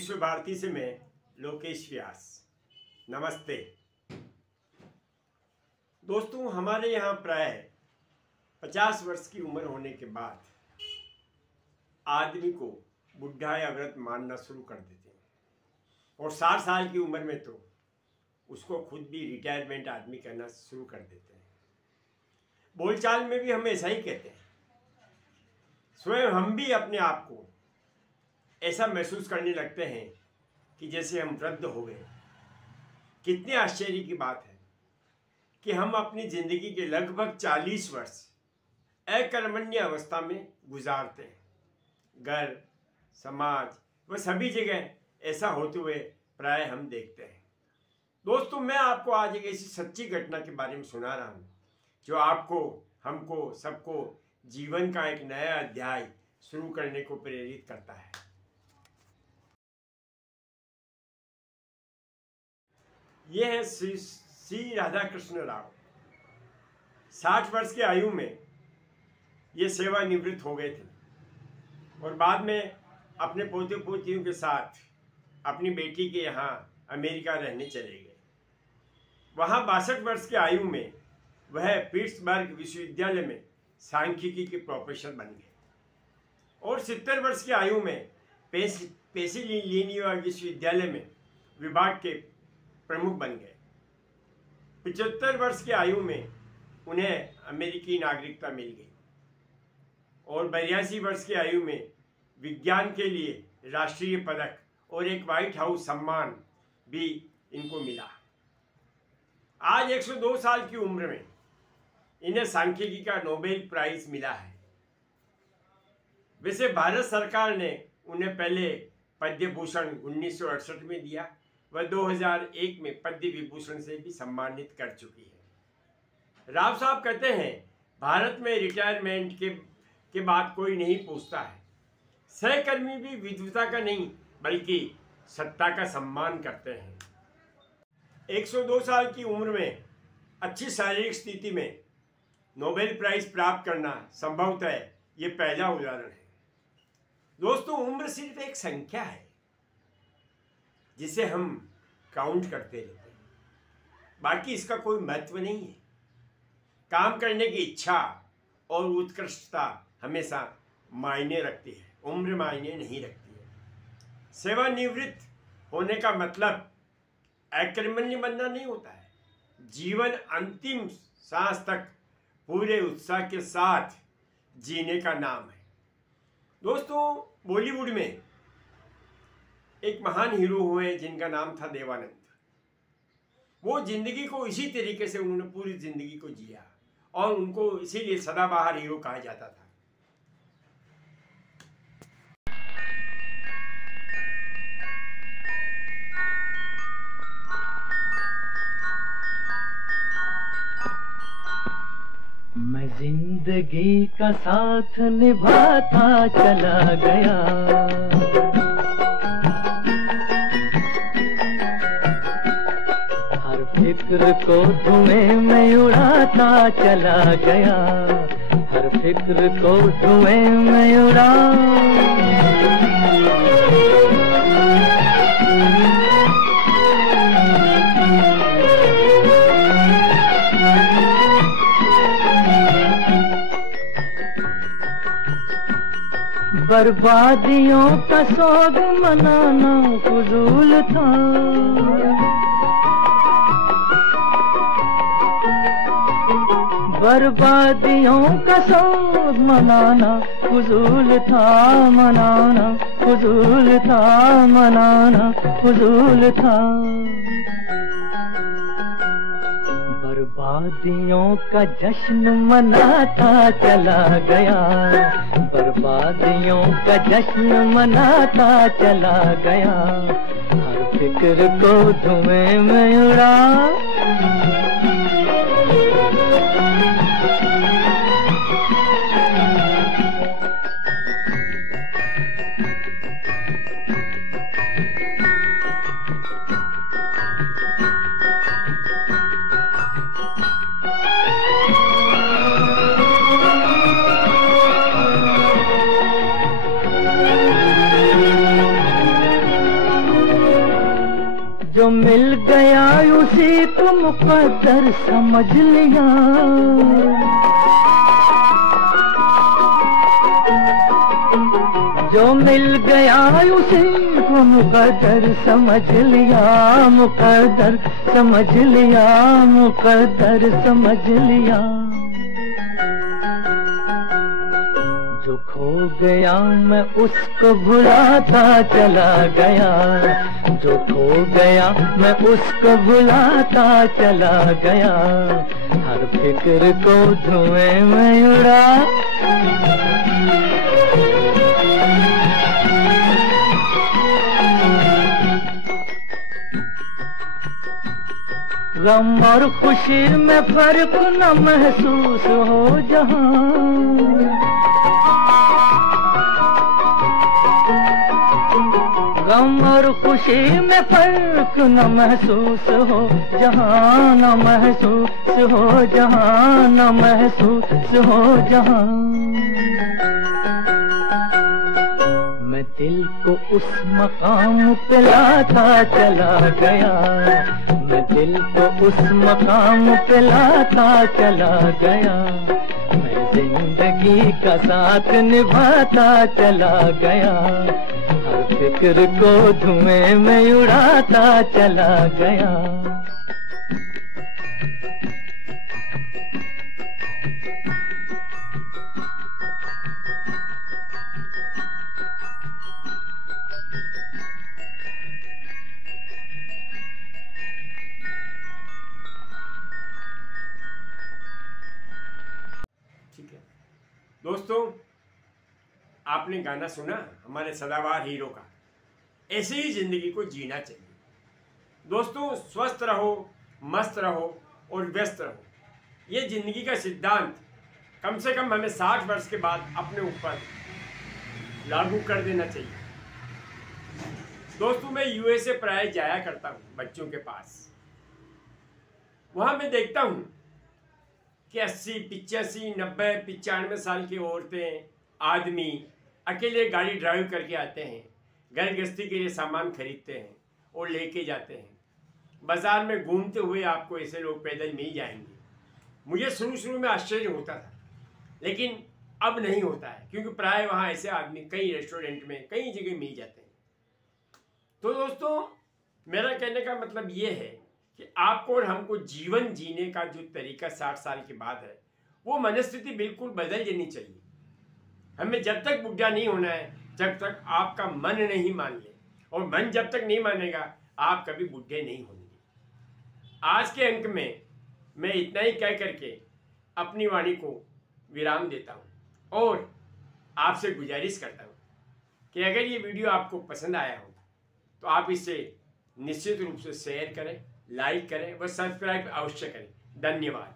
विश्व भारती से मैं लोकेश व्यास। नमस्ते दोस्तों, हमारे यहाँ प्राय 50 वर्ष की उम्र होने के बाद आदमी को बुढ़ा या व्रत मानना शुरू कर देते हैं और 60 साल की उम्र में तो उसको खुद भी रिटायरमेंट आदमी कहना शुरू कर देते हैं। बोलचाल में भी हम ऐसा ही कहते हैं। स्वयं हम भी अपने आप को ऐसा महसूस करने लगते हैं कि जैसे हम वृद्ध हो गए। कितने आश्चर्य की बात है कि हम अपनी जिंदगी के लगभग 40 वर्ष अकर्मण्य अवस्था में गुजारते हैं। घर, समाज व सभी जगह ऐसा होते हुए प्राय हम देखते हैं। दोस्तों, मैं आपको आज एक ऐसी सच्ची घटना के बारे में सुना रहा हूँ जो आपको, हमको, सबको जीवन का एक नया अध्याय शुरू करने को प्रेरित करता है। ये है श्री राधा कृष्ण राव। 60 वर्ष की आयु में ये सेवानिवृत्त हो गए थे और बाद में अपने पोते पोतियों के साथ अपनी बेटी के यहाँ अमेरिका रहने चले गए। वहाँ 62 वर्ष की आयु में वह पिट्सबर्ग विश्वविद्यालय में सांख्यिकी के प्रोफेसर बन गए और 70 वर्ष की आयु में पेंसिल्वेनिया विश्वविद्यालय में विभाग के प्रमुख बन गए। 75 वर्ष की आयु में उन्हें अमेरिकी नागरिकता मिल गई और 82 वर्ष की आयु में विज्ञान के लिए राष्ट्रीय पदक और एक व्हाइट हाउस सम्मान भी इनको मिला। आज 102 साल की उम्र में इन्हें सांख्यिकी का नोबेल प्राइज मिला है। वैसे भारत सरकार ने उन्हें पहले पद्म भूषण 1968 में दिया, वह 2001 में पद्म विभूषण से भी सम्मानित कर चुकी है। राव साहब कहते हैं, भारत में रिटायरमेंट के बाद कोई नहीं पूछता है। सहकर्मी भी विद्वता का नहीं बल्कि सत्ता का सम्मान करते हैं। 102 साल की उम्र में अच्छी शारीरिक स्थिति में नोबेल प्राइज प्राप्त करना संभवतः ये पहला उदाहरण है। दोस्तों, उम्र सिर्फ एक संख्या है जिसे हम काउंट करते रहते हैं, बाकी इसका कोई महत्व नहीं है। काम करने की इच्छा और उत्कृष्टता हमेशा मायने रखती है, उम्र मायने नहीं रखती है। सेवानिवृत्त होने का मतलब अकर्मण्य बनना नहीं होता है। जीवन अंतिम सांस तक पूरे उत्साह के साथ जीने का नाम है। दोस्तों, बॉलीवुड में एक महान हीरो हुए जिनका नाम था देवानंद। वो जिंदगी को इसी तरीके से उन्होंने पूरी जिंदगी को जिया और उनको इसीलिए सदाबहार हीरो कहा जाता था। मैं जिंदगी का साथ निभाता चला गया, हर फिक्र को धुएं में उड़ाता चला गया, हर फिक्र को धुएं में उड़ा। बर्बादियों का सोग मनाना फजूल था, बर्बादियों का सोग मनाना फजूल था, मनाना फजूल था, मनाना फजूल था। बर्बादियों का जश्न मनाता चला गया, बर्बादियों का जश्न मनाता चला गया, हर फिक्र को धुएं में उड़ा। जो मिल गया उसी को मुकद्दर समझ लिया। जो मिल गया उसी को मुकद्दर समझ लिया, मुकद्दर समझ लिया, मुकद्दर समझ लिया। जो खो गया मैं उसको भुलाता चला गया, जो खो गया मैं उसको भुलाता चला गया। हर फिक्र को धुएं में उड़ा, गम और खुशी में फर्क न महसूस हो जहां। गम और खुशी में फर्क न महसूस हो जहां, न महसूस हो जहां, न महसूस हो जहां। मैं दिल को उस मकाम पे लाता चला गया, मैं दिल को उस मकाम पे लाता चला गया। मैं जिंदगी का साथ निभाता चला गया, हर फिक्र को धुएं में उड़ाता चला गया। ठीक है दोस्तों, आपने गाना सुना हमारे सदाबहार हीरो का। ऐसे ही जिंदगी को जीना चाहिए दोस्तों। स्वस्थ रहो, मस्त रहो और व्यस्त रहो। ये जिंदगी का सिद्धांत कम से कम हमें 60 वर्ष के बाद अपने ऊपर लागू कर देना चाहिए। दोस्तों, मैं यूएसए प्राय जाया करता हूँ बच्चों के पास। वहाँ मैं देखता हूँ कि 80, 85, 90, 95 साल की औरतें, आदमी अकेले गाड़ी ड्राइव करके आते हैं, घर गृहस्थी के लिए सामान खरीदते हैं और लेके जाते हैं। बाजार में घूमते हुए आपको ऐसे लोग पैदल मिल जाएंगे। मुझे शुरू में आश्चर्य होता था, लेकिन अब नहीं होता है, क्योंकि प्राय वहाँ ऐसे आदमी कई रेस्टोरेंट में, कई जगह मिल जाते हैं। तो दोस्तों, मेरा कहने का मतलब ये है कि आपको और हमको जीवन जीने का जो तरीका 60 साल के बाद है, वो मनस्थिति बिल्कुल बदल जानी चाहिए। हमें जब तक बुढ़ा नहीं होना है, जब तक आपका मन नहीं मान ले, और मन जब तक नहीं मानेगा आप कभी बुढ़े नहीं होंगे। आज के अंक में मैं इतना ही कह करके अपनी वाणी को विराम देता हूँ और आपसे गुजारिश करता हूँ कि अगर ये वीडियो आपको पसंद आया हो तो आप इसे निश्चित रूप से शेयर करें, लाइक करें व सब्सक्राइब अवश्य करें। धन्यवाद।